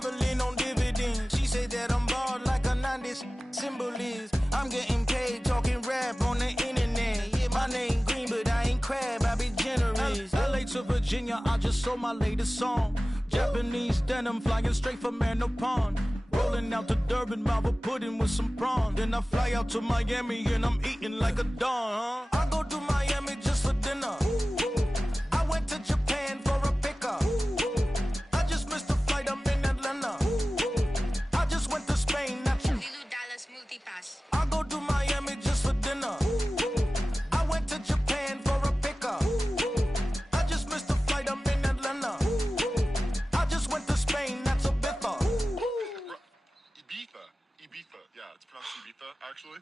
traveling on dividends. She say that I'm bald like a 90s symbol is. I'm getting paid talking rap on the internet. Yeah, my name green, but I ain't crab, I be generous. LA to Virginia, I just sold my latest song. Japanese denim flying straight from Manapon. Rolling out to Durban, Marvel pudding with some prawns. Then I fly out to Miami and I'm eating like a don, huh? I go to Miami just for dinner. I went to Japan for a pickup. I just missed a flight, I'm in Atlanta. I just went to Spain, not you. I go to Miami just for dinner. I went to Japan for a pickup. I just missed a flight, I'm in Atlanta. I just went to Spain, that's a Ibiza. Ibiza. Yeah, it's pronounced Ibiza, actually.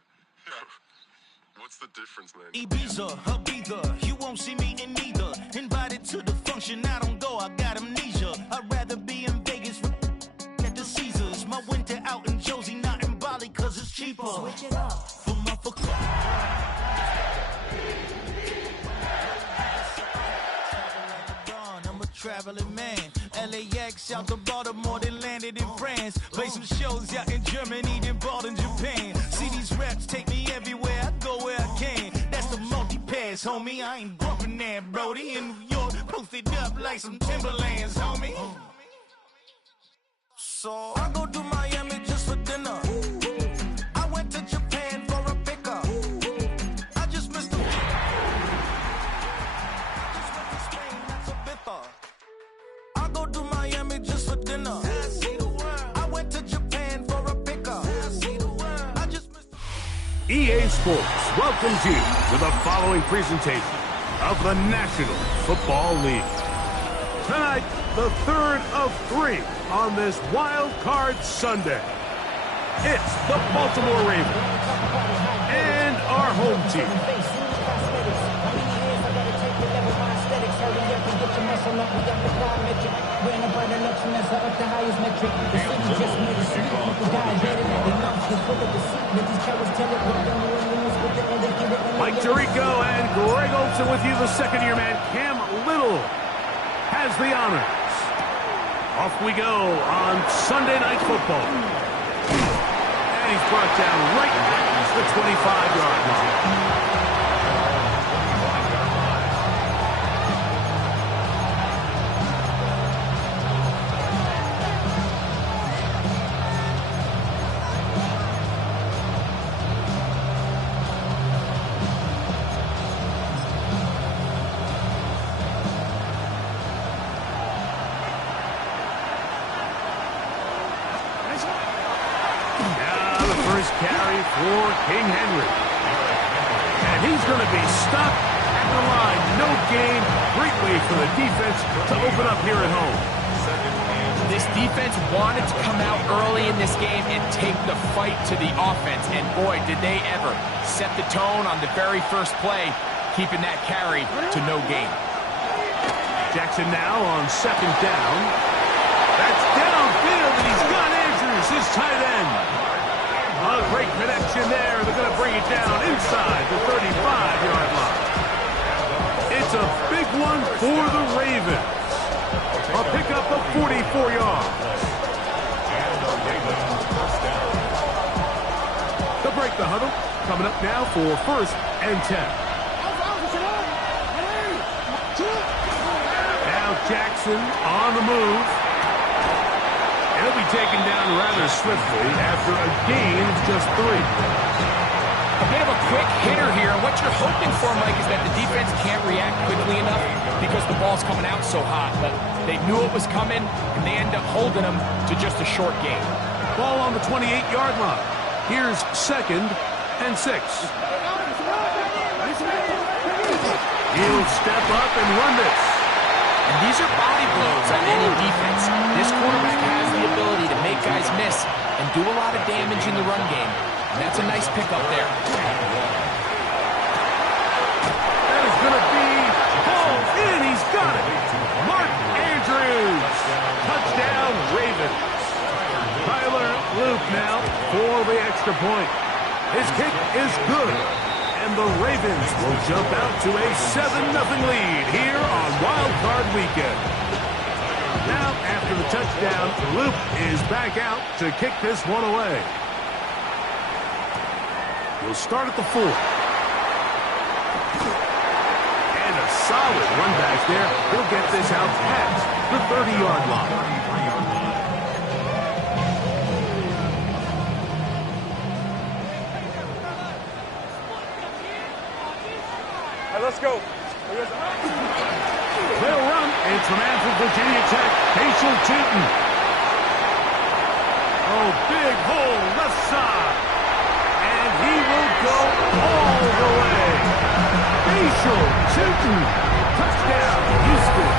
What's the difference, man? Ibiza, Ibiza, you won't see me in neither. Invited to the function, I don't go, I got amnesia. I'd rather be in Vegas at the Caesars. My winter out in Josie, not in Bali, cause it's cheaper. Switch it up. For my I'm a traveling man. LAX out to Baltimore, then landed in France. Play some shows out in Germany, then bought in Japan. See these raps take me everywhere, I go where I can. That's the multi-pass, homie. I ain't bumping that, Brody. In New York, posted up like some Timberlands, homie. So I go to Miami just for dinner. I went to Japan for a pickup. I just missed the. I just went to Spain, that's a biffa. I go to Miami just for dinner. I see the world. I went to Japan for a pickup. I see the world. I just missed the. EA Sports welcomes you to the following presentation of the National Football League. Tonight, the third of three on this Wild Card Sunday. It's the Baltimore Ravens and our home team. Mike Tirico and Greg Olson with you, the second-year man. Cam Little has the honors. Off we go on Sunday Night Football. And he's brought down right at the 25-yard line. Carry for King Henry. And he's going to be stopped at the line. No gain. Great way for the defense to open up here at home. This defense wanted to come out early in this game and take the fight to the offense. And boy, did they ever set the tone on the very first play, keeping that carry to no gain. Jackson now on second down. That's downfield, and he's got Andrews, his tight end. A great connection there. They're going to bring it down inside the 35-yard line. It's a big one for the Ravens. A pickup of 44 yards. They'll break the huddle. Coming up now for 1st and 10. Now Jackson on the move. He'll be taken down rather swiftly after a gain of just 3. A bit of a quick hitter here. And what you're hoping for, Mike, is that the defense can't react quickly enough because the ball's coming out so hot. But they knew it was coming, and they end up holding them to just a short gain. Ball on the 28-yard line. Here's 2nd and 6. He'll step up and run this. And these are body blows on any defense. This quarterback has the ability to make guys miss and do a lot of damage in the run game. And that's a nice pickup there. That is going to be hauled in. He's got it. Mark Andrews. Touchdown, Ravens. Tyler Luke now for the extra point. His kick is good. And the Ravens will jump out to a 7-0 lead here on Wild Card Weekend. Now, after the touchdown, touchdown. Loop is back out to kick this one away. We'll start at the 4. And a solid run back there. He'll get this out past the 30-yard line. Let's go. They'll run. It's a man from Virginia Tech, Facial Tootin. Oh, big hole left side. And he will go all the way. Facial Tootin. Touchdown, Houston.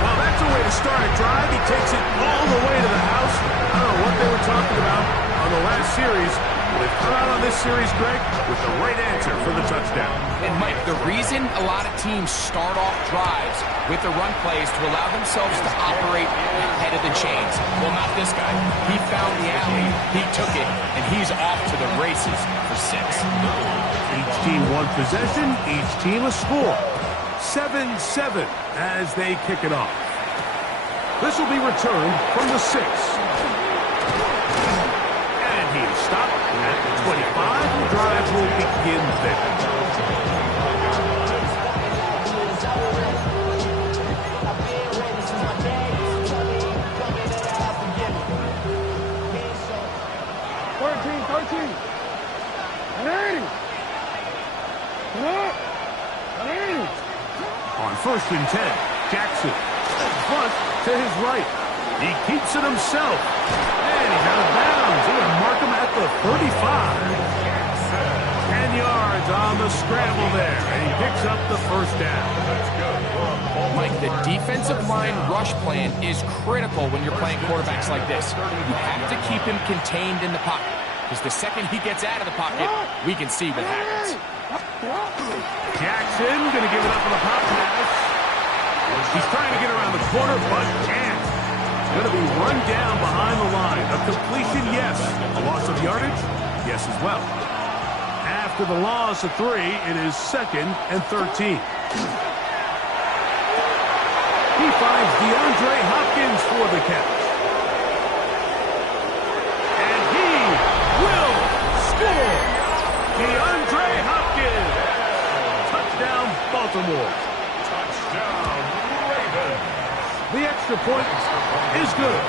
Well, that's a way to start a drive. He takes it all the way to the house. I don't know what they were talking about on the last series. They've come out on this series, Greg, with the right answer for the touchdown. And, Mike, the reason a lot of teams start off drives with the run plays to allow themselves to operate ahead of the chains. Well, not this guy. He found the alley, he took it, and he's off to the races for 6. Each team one possession, each team a score. 7-7 as they kick it off. This will be returned from the 6. He's stopped at the 25. The drive will begin there. On 1st and 10, Jackson front to his right. He keeps it himself. And he's out of bounds. He'll mark him at the 35. 10 yards on the scramble there. And he picks up the 1st down. Mike, the defensive line rush plan is critical when you're playing quarterbacks like this. You have to keep him contained in the pocket. Because the second he gets out of the pocket, we can see what happens. Jackson going to give it up on the pop pass. He's trying to get around the corner, but can't. Going to be run down behind the line. A completion, yes. A loss of yardage, yes as well. After the loss of 3, it is 2nd and 13. He finds DeAndre Hopkins for the catch. And he will score. DeAndre Hopkins. Touchdown, Baltimore. Touchdown, Ravens. The extra point is good,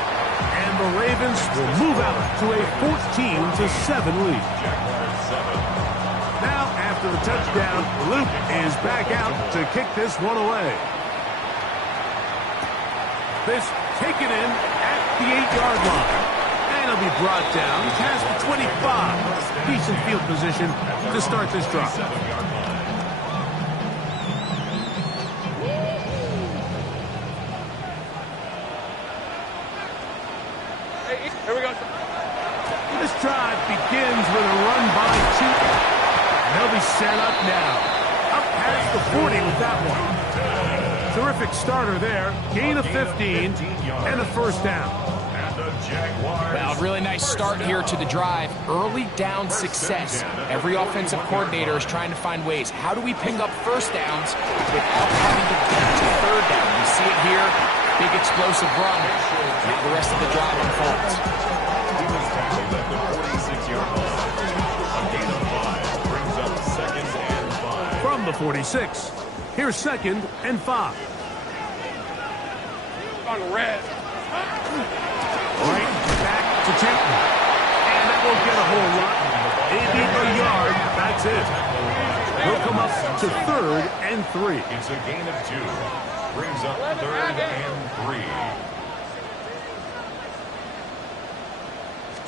and the Ravens will move out to a 14-7 lead. Now, after the touchdown, Luke is back out to kick this one away. This taken in at the 8-yard line, and he'll be brought down past the 25. Decent field position to start this drive. Here we go. This drive begins with a run by Tootin. They'll be set up now. Up past the 40 with that one. Terrific starter there. Gain of 15 and a 1st down. Well, really nice start here to the drive. Early down success. Every offensive coordinator is trying to find ways. How do we pick up 1st downs without having to get to 3rd down? We see it here. Big explosive run. Now the rest of the drive unfolds. He was tackled at the 46-yard line. A gain of 5 brings up 2nd and 5. From the 46, here's 2nd and 5. On red. Right back to Tootin. And that won't get a whole lot. Maybe a yard. That's it. He'll come up to 3rd and 3. It's a gain of 2. Brings up 3rd and 3.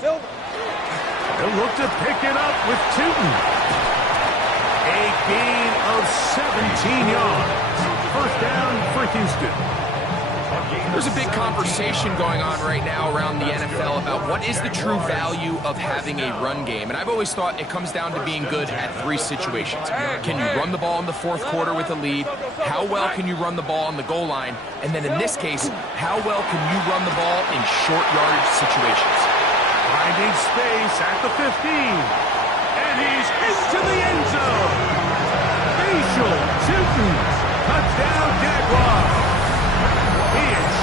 They'll look to pick it up with Tootin. A gain of 17 yards. 1st down for Houston. There's a big conversation going on right now around the NFL about what is the true value of having a run game. And I've always thought it comes down to being good at 3 situations. Can you run the ball in the 4th quarter with a lead? How well can you run the ball on the goal line? And then in this case, how well can you run the ball in short yardage situations? Finding space at the 15. And he's into the end zone. Facial Tootin. Touchdown, Jaguars. He is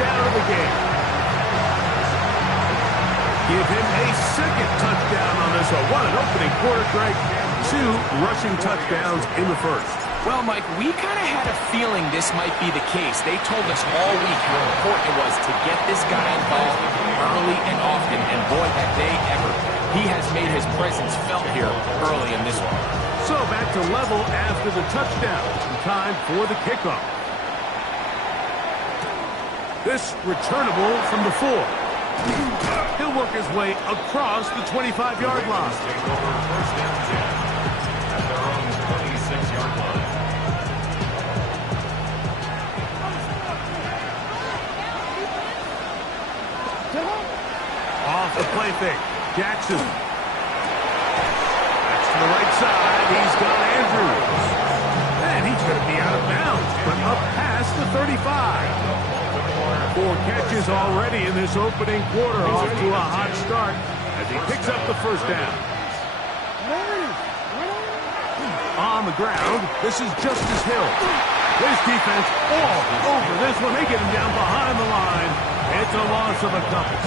down of the game. Give him a second touchdown on this one. What an opening quarter, Greg. 2 rushing touchdowns in the first. Well, Mike, we kind of had a feeling this might be the case. They told us all week how important it was to get this guy involved early and often, and boy, have they ever. He has made his presence felt here early in this one. So back to level after the touchdown. Time for the kickoff. This returnable from the 4. He'll work his way across the 25-yard line. Take over first down 10 at their own 26-yard line. Off the play fake. Jackson. That's to the right side. He's got Andrews. And he's going to be out of bounds, but up past the 35. 4 catches already in this opening quarter, off to a hot start as he picks up the first down. On the ground, this is Justice Hill. His defense all over this one. They get him down behind the line. It's a loss of a couple.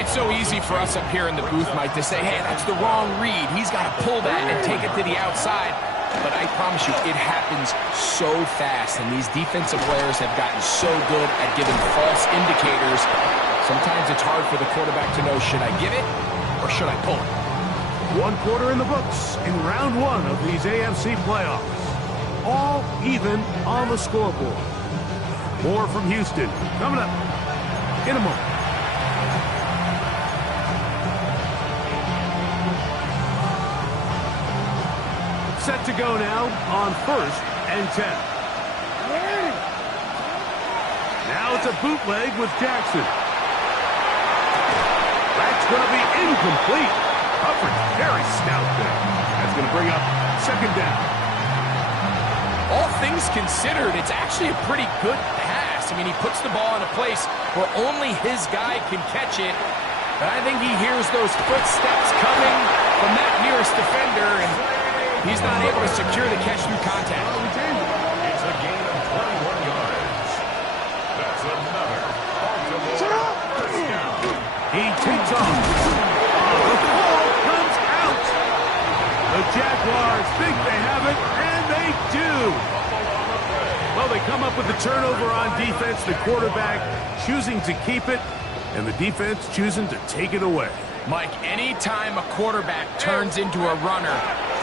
It's so easy for us up here in the booth, Mike, to say, hey, that's the wrong read. He's got to pull that and take it to the outside. But I promise you, it happens so fast, and these defensive players have gotten so good at giving false indicators. Sometimes it's hard for the quarterback to know, should I give it or should I pull it? 1 quarter in the books in round 1 of these AFC playoffs. All even on the scoreboard. More from Houston coming up in a moment. Set to go now on 1st and 10. Now it's a bootleg with Jackson. That's going to be incomplete. Coverage very stout there. That's going to bring up 2nd down. All things considered, it's actually a pretty good pass. I mean, he puts the ball in a place where only his guy can catch it. But I think he hears those footsteps coming from that nearest defender, and he's not able to secure the catch through contact. It's a gain of 21 yards. That's another Baltimore first down. He takes off. The ball comes out. The Jaguars think they have it, and they do. Well, they come up with the turnover on defense. The quarterback choosing to keep it, and the defense choosing to take it away. Mike, anytime a quarterback turns into a runner,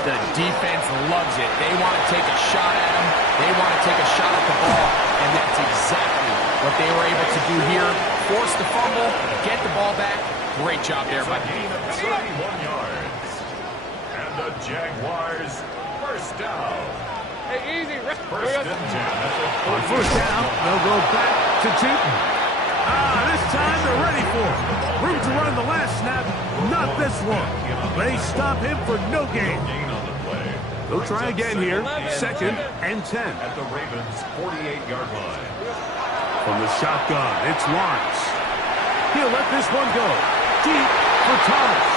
the defense loves it. They want to take a shot at him. They want to take a shot at the ball, and that's exactly what they were able to do here. Force the fumble, get the ball back. Great job there by the defense. 31 yards. And the Jaguars first down. Hey, easy. First and 10 at the On 1st down, they'll go back to Tootin. This time they're ready for it. Room to run the last snap, not this one. They stop him for no gain. on the play. They'll try again here, 2nd and 10. At the Ravens' 48-yard line. From the shotgun, it's Lawrence. He'll let this one go. Deep for Thomas.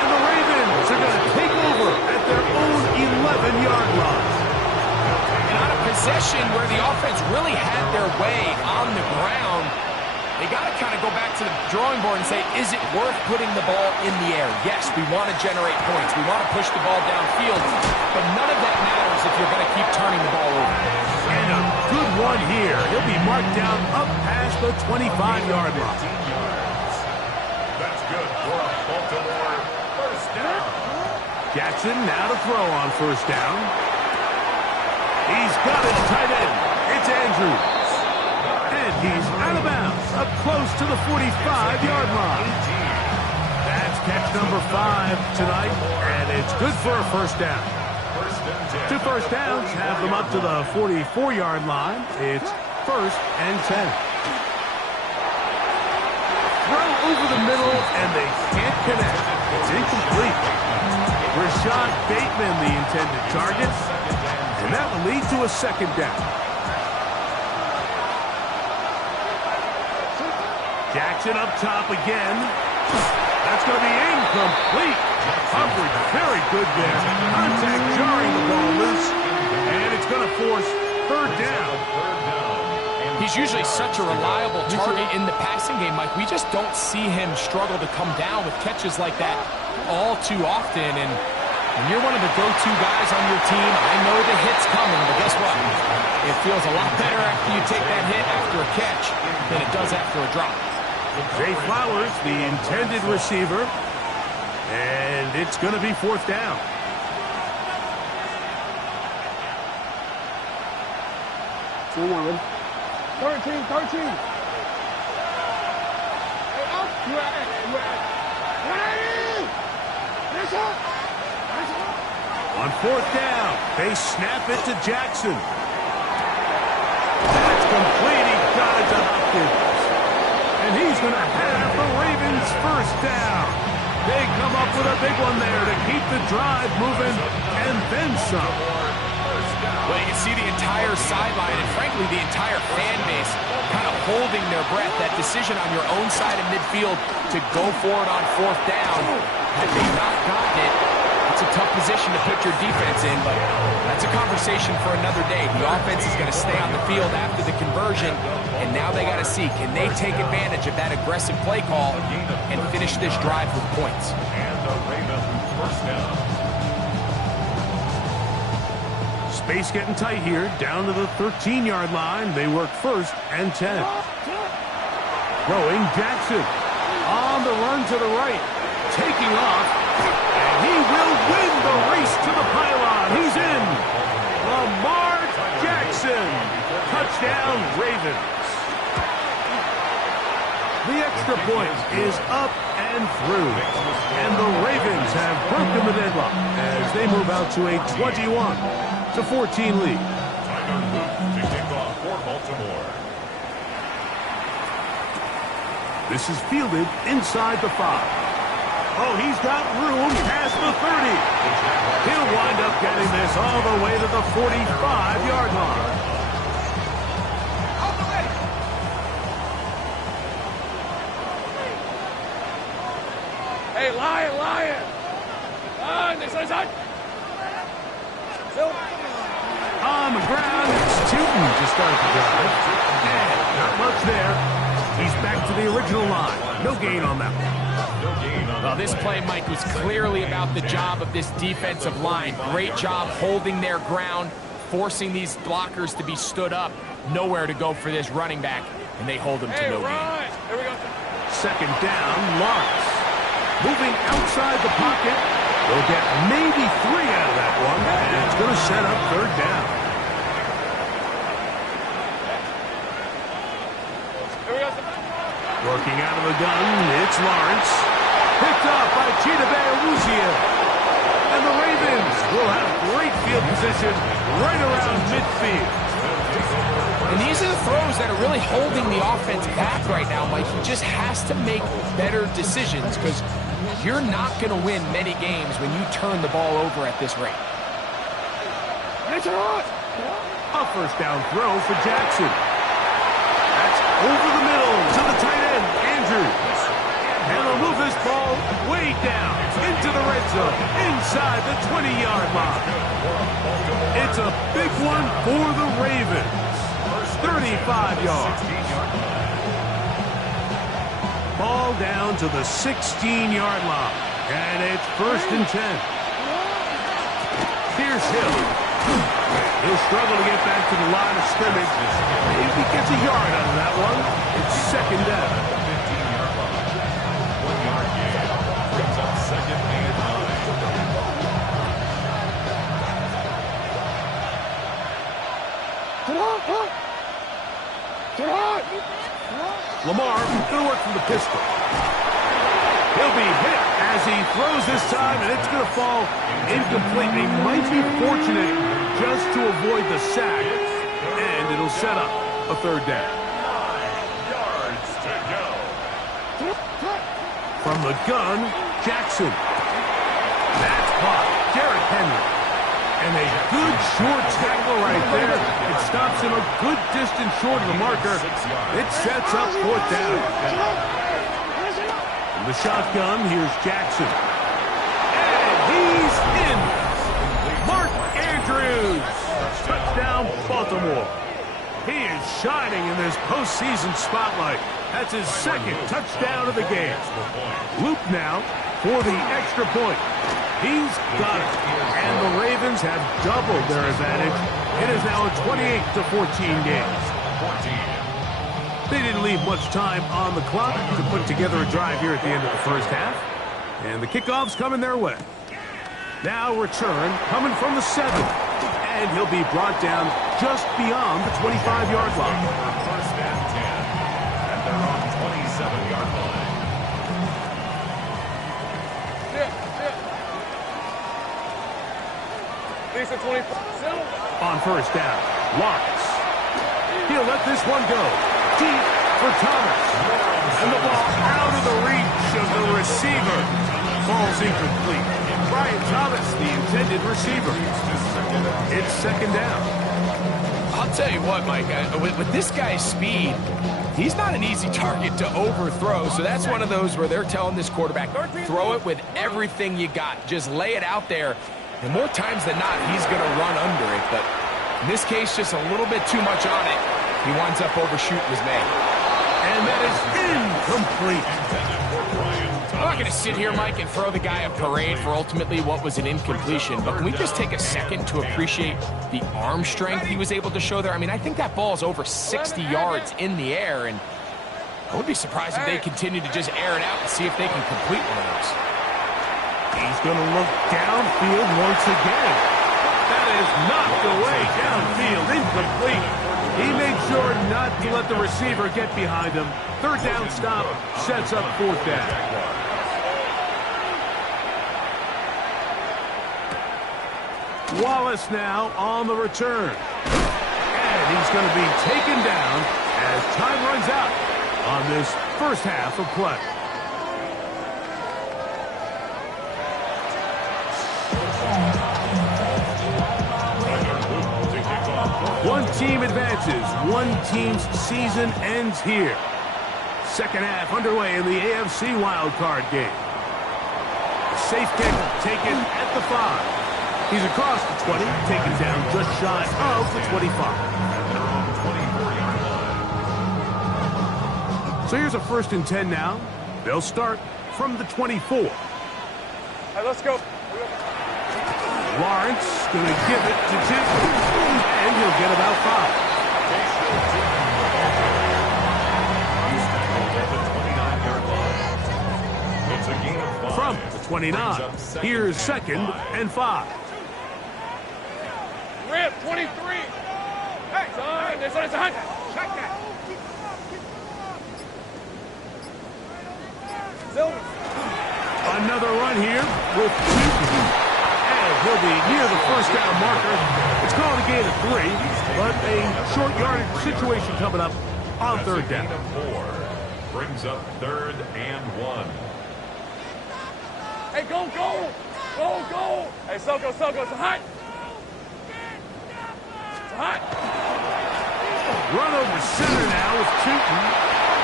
And the Ravens are going to take over at their own 11-yard line. And on a possession where the offense really had their way on the ground, they got to kind of go back to the drawing board and say, is it worth putting the ball in the air? Yes, we want to generate points. We want to push the ball downfield. But none of that matters if you're going to keep turning the ball over. And a good one here. He'll be marked down up past the 25-yard line. That's good for a Baltimore first down. Jackson now to throw on 1st down. He's got his tight end. It's Andrews. And he's out of bounds, up close to the 45-yard line. That's catch number 5 tonight, and it's good for a 1st down. 2 first downs have them up to the 44-yard line. It's 1st and 10. Throw over the middle, and they can't connect. It's incomplete. Rashad Bateman, the intended target. And that will lead to a 2nd down. Jackson up top again. That's going to be incomplete. Coverage very good there. Contact jarring the ball loose. And it's going to force 3rd down. he's usually such a reliable target in the passing game, Mike. We just don't see him struggle to come down with catches like that all too often. And when you're one of the go-to guys on your team, I know the hit's coming, but guess what? It feels a lot better after you take that hit after a catch than it does after a drop. Zay Flowers, the intended receiver, and it's going to be 4th down. Two more, ready? 13. Hey, up. You at it. On 4th down, they snap it to Jackson. That's complete. He got it to Hopkins. And he's going to have the Ravens 1st down. They come up with a big one there to keep the drive moving, and then some. Well, you can see the entire sideline and, frankly, the entire fan base kind of holding their breath. That decision on your own side of midfield to go for it on 4th down, had they not gotten it, it's a tough position to put your defense in, but that's a conversation for another day. The offense is going to stay on the field after the conversion, and now they got to see, can they take advantage of that aggressive play call and finish this drive with points? And the Ravens 1st down. Space getting tight here, down to the 13-yard line. They work 1st and 10. Throwing Jackson. On the run to the right. Taking off. And he will win the race to the pylon. He's in. Lamar Jackson. Touchdown, Ravens. The extra point is up and through. And the Ravens have broken the deadlock as they move out to a 21-14 lead. Tyler Luke to kick off for Baltimore. This is fielded inside the 5. Oh, he's got room past the 30. He'll wind up getting this all the way to the 45-yard line. Hey, Lion! This is it! On the ground, it's Tootin to start the drive. And not much there. He's back to the original line. No gain on that one. Well, this play, Mike, was clearly about the job of this defensive line. Great job holding their ground, forcing these blockers to be stood up. Nowhere to go for this running back, and they hold him to no gain. Here we go. 2nd down, Lawrence. Moving outside the pocket. They'll get maybe 3 out of that one, and it's going to set up 3rd down. Here we go. Working out of the gun, it's Lawrence. Picked up by Chidobe Awuzie. And the Ravens will have great field position right around midfield. And these are the throws that are really holding the offense back right now, Mike. He just has to make better decisions because you're not going to win many games when you turn the ball over at this rate. A 1st down throw for Jackson. That's over the middle to the tight end, Andrews. And they'll move this ball way down into the red zone, inside the 20-yard line. It's a big one for the Ravens. 35 yards. Ball down to the 16-yard line. And it's 1st and 10. Here's Hill. He'll struggle to get back to the line of scrimmage. If he gets a yard out of that one, it's 2nd down. 15-yard line. 1-yard gain. Brings up 2nd and 9. Lamar going to work from the pistol. He'll be hit as he throws this time, and it's going to fall incomplete. He might be fortunate just to avoid the sack, and it'll set up a 3rd down. 9 yards to go. From the gun, Jackson. That's caught. Derrick Henry. And a good short tackle right there. It stops him a good distance short of the marker. It sets up 4th down. From the shotgun, here's Jackson. And he's in. Mark Andrews. Touchdown, Baltimore. He is shining in this postseason spotlight. That's his second touchdown of the game. Loop now for the extra point. He's got it. And the Ravens have doubled their advantage. It is now a 28-14 game. They didn't leave much time on the clock to put together a drive here at the end of the first half. And the kickoff's coming their way. Now return coming from the 7. And he'll be brought down just beyond the 25-yard line. First and 10. And they're on 27-yard line. Lisa 20. On first down, Lawrence. He'll let this one go. Deep for Thomas. And the ball out of the reach of the receiver. Ball's incomplete. Brian Thomas, the intended receiver. It's second down. I'll tell you what, Mike, with this guy's speed, he's not an easy target to overthrow. So that's one of those where they're telling this quarterback, throw it with everything you got. Just lay it out there. And more times than not, he's going to run under it. But in this case, just a little bit too much on it. He winds up overshooting his man. And that is incomplete. I'm not going to sit here, Mike, and throw the guy a parade for ultimately what was an incompletion. But can we just take a second to appreciate the arm strength he was able to show there? I mean, I think that ball is over 60 yards in the air. And I would be surprised if they continue to just air it out and see if they can complete one of those. He's going to look downfield once again. That is knocked away downfield, incomplete. He made sure not to let the receiver get behind him. Third down stop sets up fourth down. Wallace now on the return. And he's going to be taken down as time runs out on this first half of play. One team advances. One team's season ends here. Second half underway in the AFC wildcard game. Safe kick taken at the 5. He's across the 20, taken down just shy of the 25. So here's a 1st and 10 now. They'll start from the 24. Hey, let's go. Lawrence going to give it to Jim, and he'll get about 5. From the 29, here's 2nd and 5. Rip, 23. Hey, son, there's a hunt. Check that. Silver. Another run here with 2. He'll be near the first down marker. It's called a gain of 3, but a short yardage situation coming up on third down. Gain of 4 brings up 3rd and 1. Hey, go. Hey, Soko, it's hot. It's hot. Run over center now with Tootin.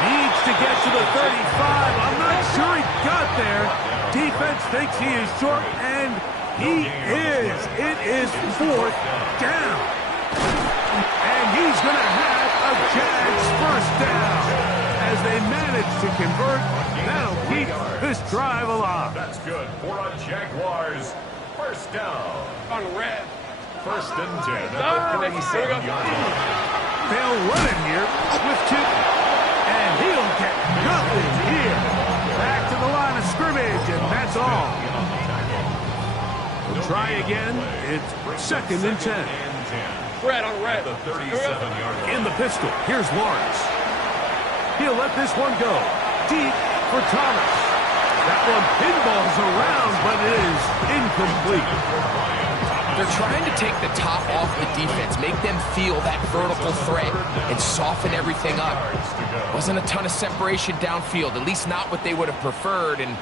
Needs to get to the 35. I'm not sure he got there. Defense thinks he is short, and he is. It is 4th down. And he's going to have a Jags first down. As they manage to convert, that'll keep this drive alive. That's good for a Jaguars first down. On the red. 1st and 10 at the 37-yard line. They'll run it here with Tootin. And he'll get nothing here. Back to the line of scrimmage, and that's all. Try again. It's 2nd and 10. Red on red. The 37-yard line. In the pistol, here's Lawrence. He'll let this one go. Deep for Thomas. That one pinballs around, but it is incomplete. They're trying to take the top off the defense, make them feel that vertical threat, and soften everything up. Wasn't a ton of separation downfield, at least not what they would have preferred, and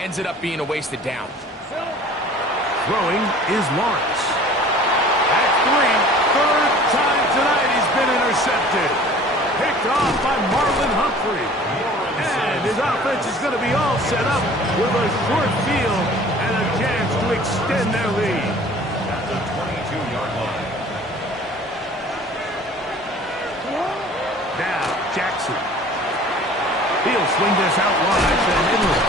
ends it up being a wasted down. Throwing is Lawrence. At 3, 3rd time tonight he's been intercepted. Picked off by Marlon Humphrey. And his offense is going to be all set up with a short field and a chance to extend their lead. At the 22-yard line. They'll swing this out wide to Henry.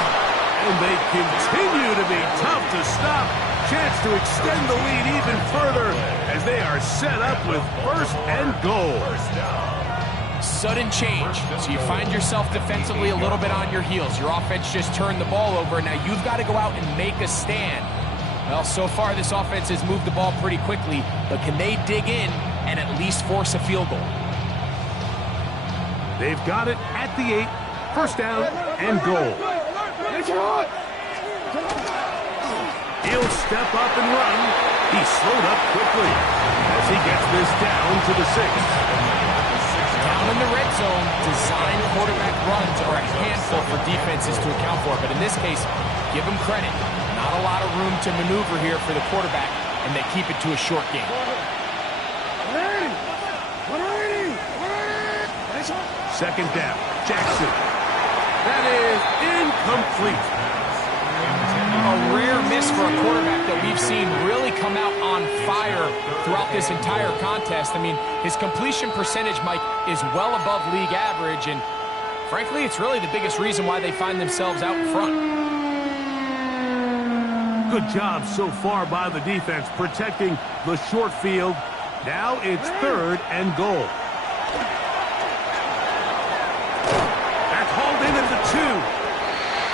And they continue to be tough to stop. Chance to extend the lead even further as they are set up with 1st and goal. Sudden change. So you find yourself defensively a little bit on your heels. Your offense just turned the ball over. Now you've got to go out and make a stand. Well, so far this offense has moved the ball pretty quickly, but can they dig in and at least force a field goal? They've got it at the 8. 1st down and goal. He'll step up and run. He's slowed up quickly as he gets this down to the 6. Down in the red zone, design quarterback runs are a handful for defenses to account for. But in this case, give them credit. Not a lot of room to maneuver here for the quarterback, and they keep it to a short game. 2nd down. Jackson. That is incomplete. A rare miss for a quarterback that we've seen really come out on fire throughout this entire contest. I mean, his completion percentage, Mike, is well above league average, and frankly, it's really the biggest reason why they find themselves out in front. Good job so far by the defense protecting the short field. Now it's 3rd and goal. That's hauled in at the 2.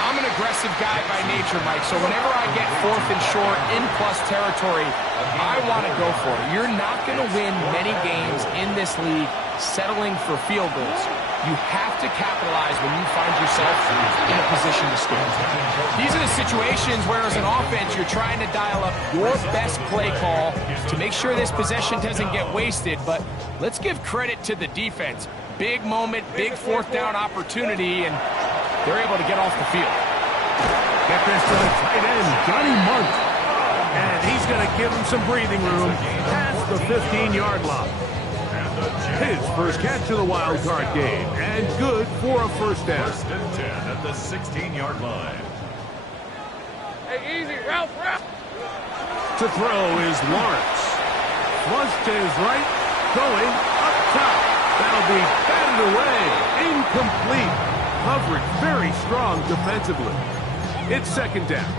I'm an aggressive guy by nature, Mike, so whenever I get 4th and short in plus territory, I want to go for it. You're not going to win many games in this league settling for field goals. You have to capitalize when you find yourself in a position to score. These are the situations where, as an offense, you're trying to dial up your best play call to make sure this possession doesn't get wasted. But let's give credit to the defense. Big moment, big 4th down opportunity, and they're able to get off the field. Get this to the tight end, Johnny Munt. And he's going to give him some breathing room past the 15-yard line. His first catch of the wild card game, and good for a 1st down. 1st and 10 at the 16-yard line. Hey, easy, Ralph. To throw is Lawrence. Flush to his right, going up top. That'll be batted away, incomplete. Coverage very strong defensively. It's 2nd down.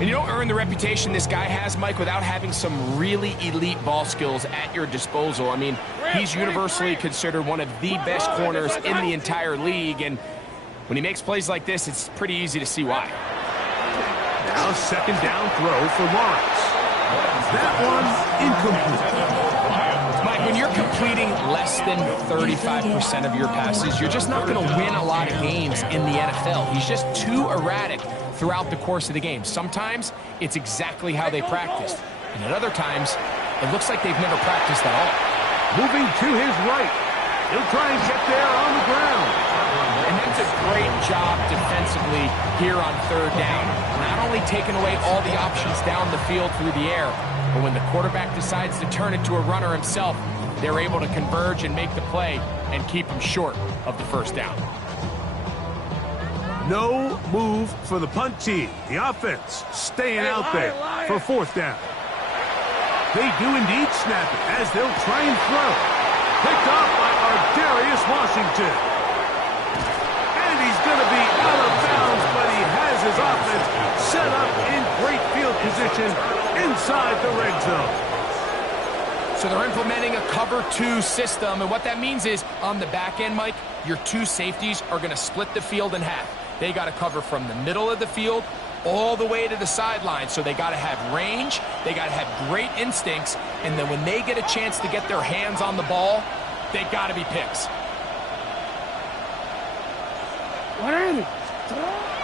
And you don't earn the reputation this guy has, Mike, without having some really elite ball skills at your disposal. I mean, he's universally considered one of the best corners in the entire league, and when he makes plays like this, it's pretty easy to see why. Now 2nd down throw for Lawrence. That one incomplete. Mike, when you're completing less than 35% of your passes, you're just not going to win a lot of games in the NFL. He's just too erratic throughout the course of the game. Sometimes it's exactly how they practiced, and at other times it looks like they've never practiced at all. Moving to his right. He'll try and get there on the ground. And that's a great job defensively here on 3rd down. Not only taking away all the options down the field through the air, but when the quarterback decides to turn it to a runner himself, they're able to converge and make the play and keep him short of the 1st down. No move for the punt team. The offense staying out there for 4th down. They do indeed snap it as they'll try and throw. Picked off by Ardarius Washington. And he's going to be out of bounds, but he has his offense set up in great field position inside the red zone. So they're implementing a cover 2 system, and what that means is on the back end, Mike, your 2 safeties are going to split the field in half. They got to cover from the middle of the field all the way to the sideline. So they got to have range, they got to have great instincts, and then when they get a chance to get their hands on the ball, they got to be picks.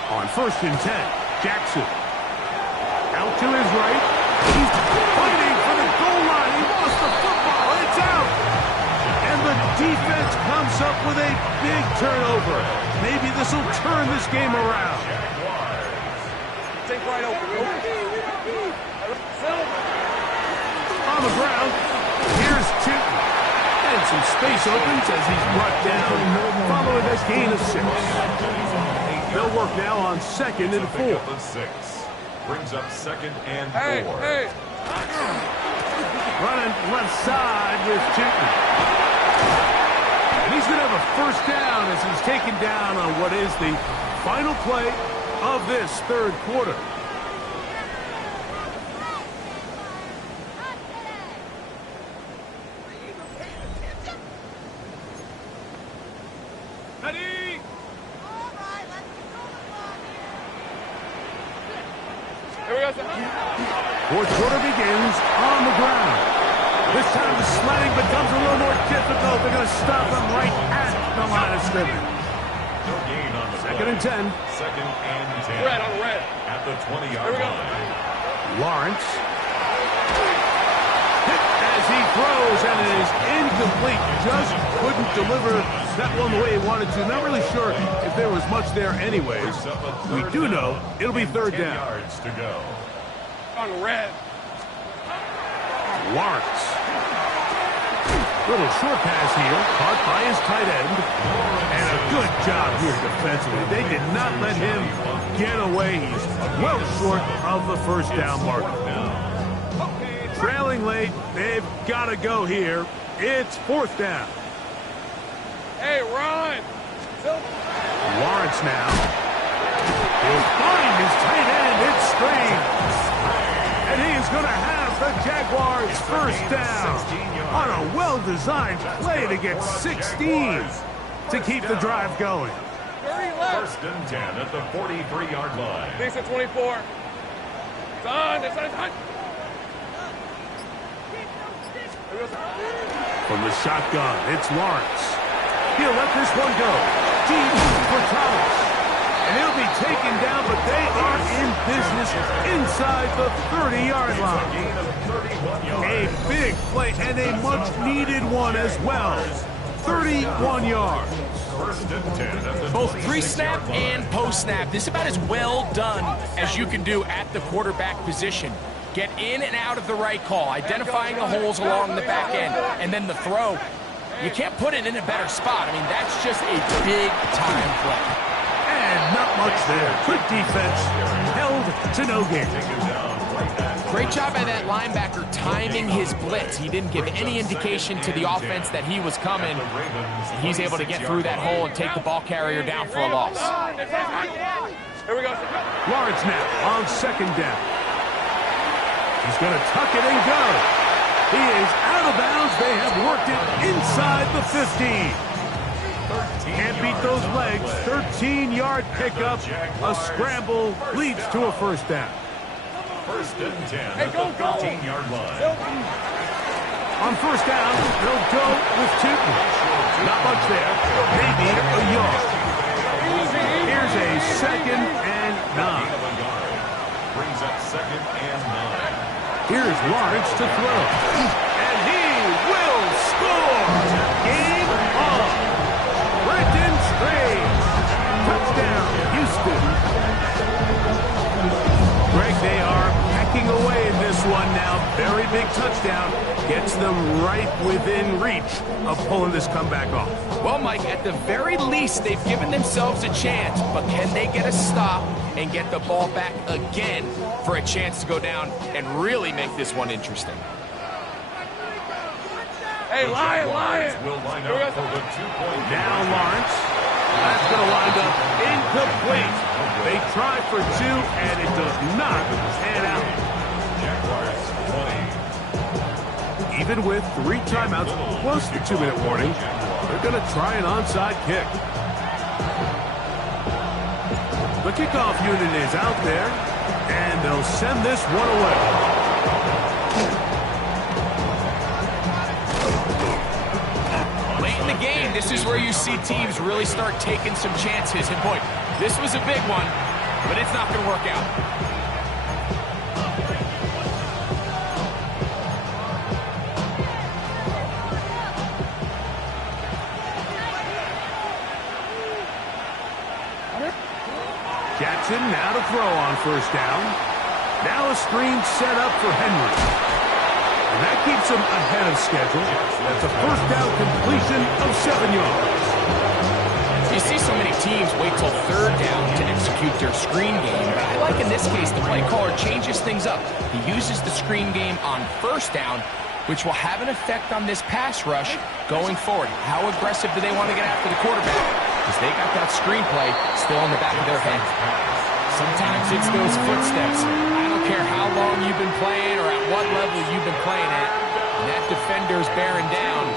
On 1st and 10, Jackson. Out to his right. He's fighting for the goal line. He lost the football. It's out. And the defense comes up with a big turnover. Maybe this will turn this game around. Take right over. On the ground, here's Chip. And some space opens as he's brought down following a gain of 6. They'll work now on 2nd and 4. The 6 brings up 2nd and 4. Hey. Running left side with Chipman. He's going to have a first down as he's taken down on what is the final play of this third quarter. Ready? Here we go, sir. Fourth quarter begins on the ground. This time the sledding becomes a little more difficult. They're going to stop him right at the line of scrimmage. No gain on the Second and 10. Second and 10. Red on red. At the 20-yard line. Lawrence. Hit as he throws, and it is incomplete. Just couldn't deliver that one the way he wanted to. Not really sure if there was much there anyways. We do know it'll be third 10 down. yards to go. On red. Lawrence. Little short pass here, caught by his tight end. And a good job here defensively. They did not let him get away. He's well short of the first down marker. Trailing late, they've got to go here. It's fourth down. Hey, run. Lawrence now. He'll find his tight end. It's screen. And he is going to have the Jaguars first down on a well-designed play to get 16 to keep the drive going. 30 left. First and 10 at the 43-yard line. Thanks at 24. It's on. It's on. From the shotgun, it's Lawrence. He'll let this one go. Deep for Thomas. And he'll be taken down, but they are in business inside the 30-yard line. A big play and a much-needed one as well. 31 yards. First and 10 at the Both pre-snap and post-snap. This is about as well done as you can do at the quarterback position. Get in and out of the right call, identifying the holes along the back end, and then the throw. You can't put it in a better spot. I mean, that's just a big-time play. And not much there. Good defense. Held to no gain. Great job by that linebacker timing his blitz. He didn't give any indication to the offense that he was coming. He's able to get through that hole and take the ball carrier down for a loss. Here we go. Lawrence now on second down. He's going to tuck it and go. He is out of bounds. They have worked it inside the 15. Can't beat those legs. 13-yard pickup. A scramble leads to a first down. First and 10 at the 13-yard line. On first down, they'll go with two. Not much there. They need a yard. Here's a second and 9. Brings up second and 9. Here's Lawrence to throw. And he will score. Game on. Brenton Strange. Touchdown, Houston. Greg, they are pecking away in this one now. Very big touchdown. Gets them right within reach of pulling this comeback off. Well, Mike, at the very least, they've given themselves a chance, but can they get a stop and get the ball back again for a chance to go down and really make this one interesting? Hey, Lion. Will line up for the 2-point. Now Lawrence. That's going to wind up incomplete. They try for two, and it does not pan out. Jaguars 20. Even with 3 timeouts plus the 2-minute warning, they're going to try an onside kick. The kickoff unit is out there, and they'll send this one away. Late in the game, this is where you see teams really start taking some chances. And boy, this was a big one, but it's not going to work out. Jackson now to throw on first down. Now a screen set up for Henry. And that keeps him ahead of schedule. That's a first down completion of 7 yards. You see so many teams wait till third down to execute their screen game, but I like in this case the play caller changes things up. He uses the screen game on first down which will have an effect on this pass rush going forward. How aggressive do they want to get after the quarterback? Because they got that screenplay still in the back of their head. Sometimes it's those footsteps. I don't care how long you've been playing or at what level you've been playing at. When that defender's bearing down,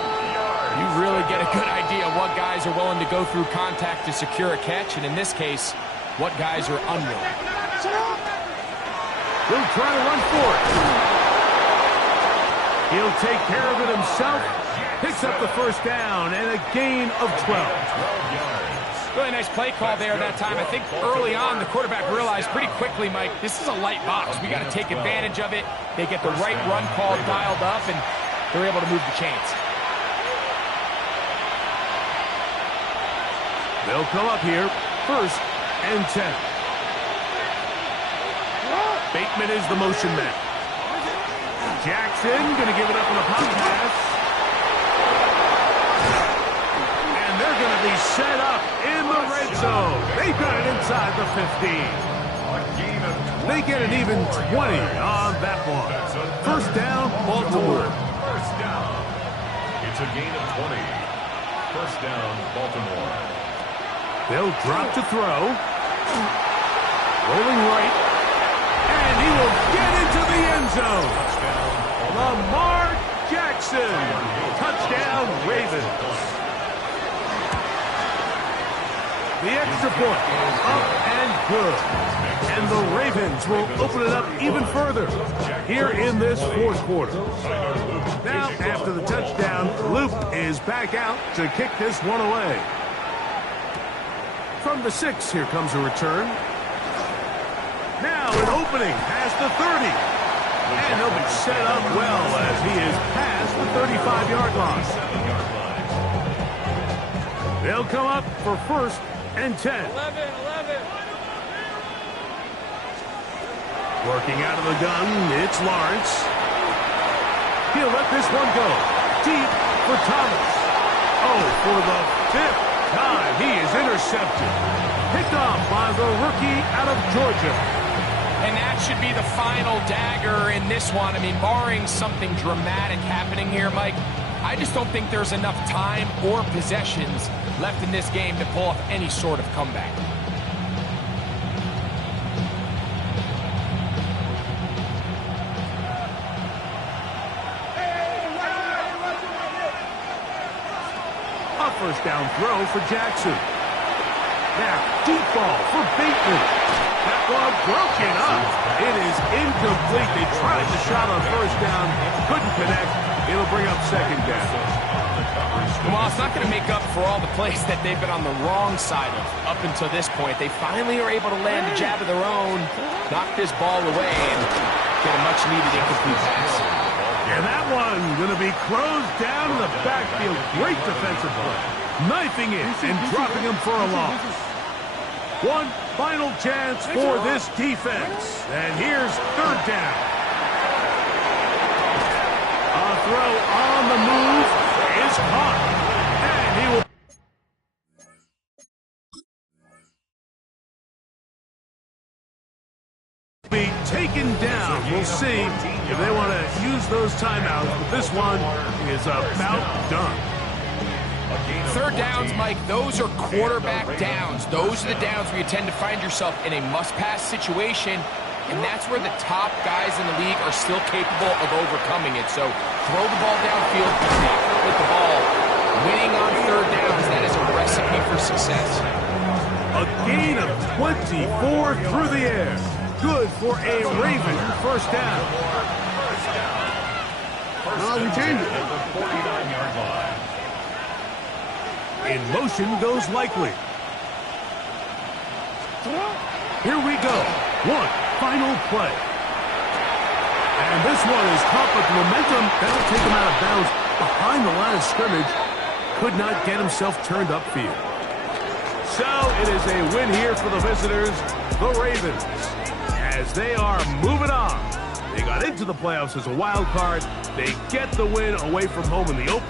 you really get a good idea of what guys are willing to go through contact to secure a catch, and in this case, what guys are unwilling. He'll try to run for it. He'll take care of it himself. Picks up the first down and a gain of 12. Really nice play call there that time. I think early on the quarterback realized pretty quickly, Mike, this is a light box. We got to take advantage of it. They get the right run call dialed up, and they're able to move the chains. They'll come up here, 1st and 10. Bateman is the motion man. Jackson going to give it up on a pop pass. And they're going to be set up in the red zone. They got it inside the 15. They get an even 20 on that one. 1st down, Baltimore. First down. It's a gain of 20. 1st down, Baltimore. They'll drop to throw. Rolling right. And he will get into the end zone. Lamar Jackson. Touchdown, Ravens. The extra point up and good. And the Ravens will open it up even further here in this 4th quarter. Now, after the touchdown, Luke is back out to kick this one away. From the 6, here comes a return. Now an opening past the 30. And he'll be set up well as he is past the 35-yard line. They'll come up for 1st and 10. 11. Working out of the gun, it's Lawrence. He'll let this one go. Deep for Thomas. Oh, for the 5th time, he is intercepted. Picked off by the rookie out of Georgia. And that should be the final dagger in this one. I mean, barring something dramatic happening here, Mike, I just don't think there's enough time or possessions left in this game to pull off any sort of comeback. A 1st down throw for Jackson. Now, deep ball for Bateman. That one broken up. It is incomplete. They tried the shot on 1st down. Couldn't connect. It'll bring up 2nd down. Well, it's not going to make up for all the plays that they've been on the wrong side of up until this point. They finally are able to land a jab of their own, knock this ball away, and get a much-needed incomplete pass. And that one going to be closed down in the backfield. Great defensive play. Knifing it and dropping him for a loss. One final chance for this defense. And here's 3rd down. A throw on the move is caught. And he will be taken down. We'll see if they want to use those timeouts. But this one is about done. 3rd downs, Mike, those are quarterback downs. Those are the downs where you tend to find yourself in a must-pass situation, and that's where the top guys in the league are still capable of overcoming it. So throw the ball downfield, be confident with the ball. Winning on 3rd downs, that is a recipe for success. A gain of 24 through the air. Good for a Raven 1st down. We changed it. 49-yard line. In motion goes Likely. Here we go. One final play. And this one is caught with momentum. That'll take him out of bounds behind the line of scrimmage. Could not get himself turned upfield. So it is a win here for the visitors, the Ravens, as they are moving on. They got into the playoffs as a wild card. They get the win away from home in the open.